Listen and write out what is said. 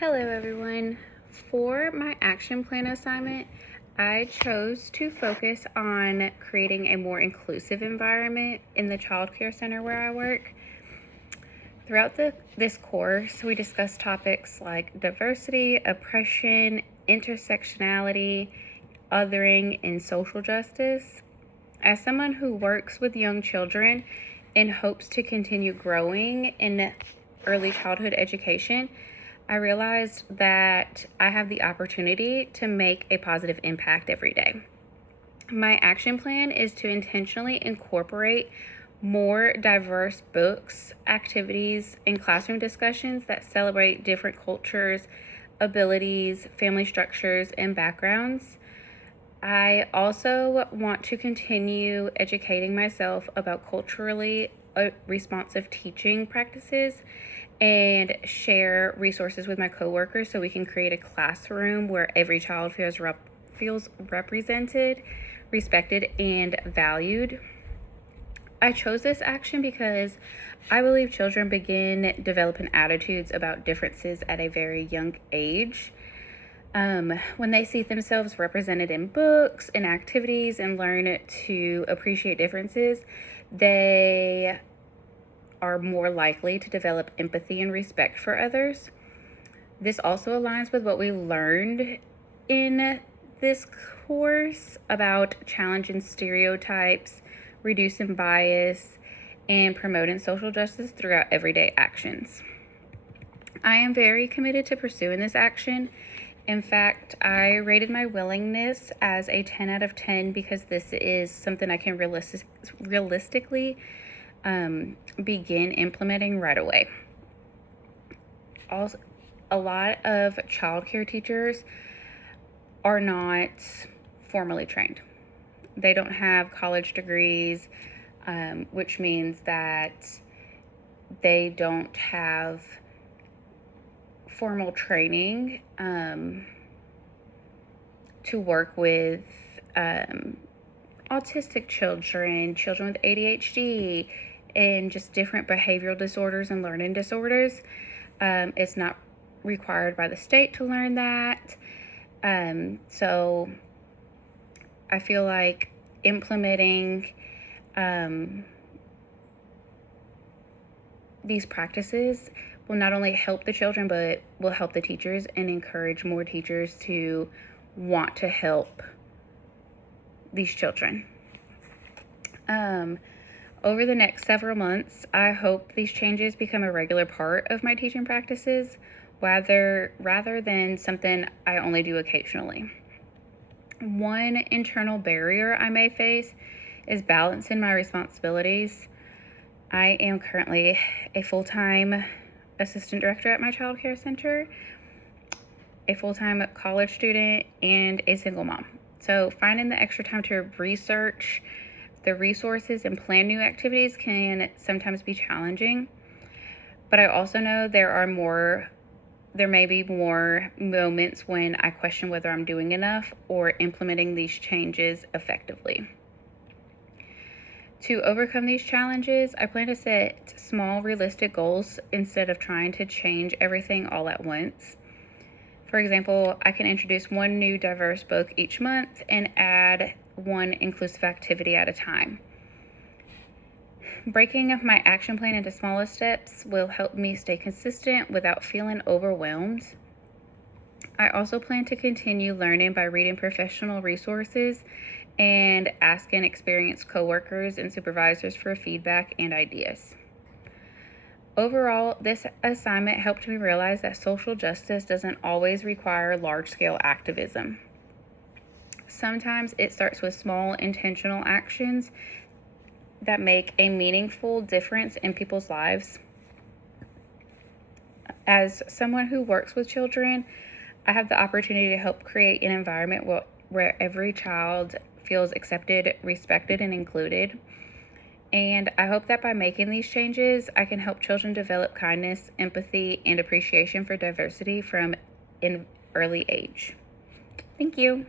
Hello everyone. For my action plan assignment, I chose to focus on creating a more inclusive environment in the child care center where I work. Throughout this course, we discussed topics like diversity, oppression, intersectionality, othering, and social justice. As someone who works with young children and hopes to continue growing in early childhood education, I realized that I have the opportunity to make a positive impact every day. My action plan is to intentionally incorporate more diverse books, activities, and classroom discussions that celebrate different cultures, abilities, family structures, and backgrounds. I also want to continue educating myself about culturally responsive teaching practices and share resources with my coworkers so we can create a classroom where every child feels represented, respected, and valued. I chose this action because I believe children begin developing attitudes about differences at a very young age. When they see themselves represented in books and activities and learn to appreciate differences, they are more likely to develop empathy and respect for others. This also aligns with what we learned in this course about challenging stereotypes, reducing bias, and promoting social justice throughout everyday actions. I am very committed to pursuing this action. In fact, I rated my willingness as a 10 out of 10 because this is something I can realistically begin implementing right away. Also, a lot of childcare teachers are not formally trained. They don't have college degrees, which means that they don't have formal training to work with autistic children, children with ADHD, and just different behavioral disorders and learning disorders. It's not required by the state to learn that. So I feel like implementing these practices will not only help the children, but will help the teachers and encourage more teachers to want to help these children. Over the next several months, I hope these changes become a regular part of my teaching practices, rather than something I only do occasionally. One internal barrier I may face is balancing my responsibilities. I am currently a full-time assistant director at my child care center, a full-time college student, and a single mom. So finding the extra time to research the resources and plan new activities can sometimes be challenging. But I also know there may be more moments when I question whether I'm doing enough or implementing these changes effectively. To overcome these challenges, I plan to set small, realistic goals instead of trying to change everything all at once. For example, I can introduce one new diverse book each month and add one inclusive activity at a time. Breaking up my action plan into smaller steps will help me stay consistent without feeling overwhelmed. I also plan to continue learning by reading professional resources and asking experienced coworkers and supervisors for feedback and ideas. Overall, this assignment helped me realize that social justice doesn't always require large-scale activism. Sometimes it starts with small, intentional actions that make a meaningful difference in people's lives. As someone who works with children, I have the opportunity to help create an environment where every child feels accepted, respected, and included. And I hope that by making these changes, I can help children develop kindness, empathy, and appreciation for diversity from an early age. Thank you.